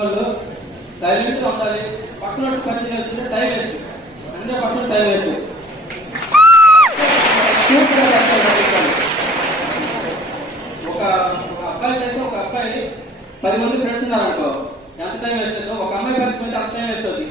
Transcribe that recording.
వాళ్ళు సైలెంట్గా ఉండాలి. పక్కన పరిచయం చేస్తుంటే టైం వేస్ట్, 100% టైం వేస్ట్. ఒక అబ్బాయికి అయితే ఒక అబ్బాయి 10 మంది ఫ్రెండ్స్ ఉన్నారనుకో, ఎంత టైం వేస్ట్ అవుతుందో, ఒక అమ్మాయి పరిచయం అయితే అంత టైం వేస్ట్ అవుతుంది.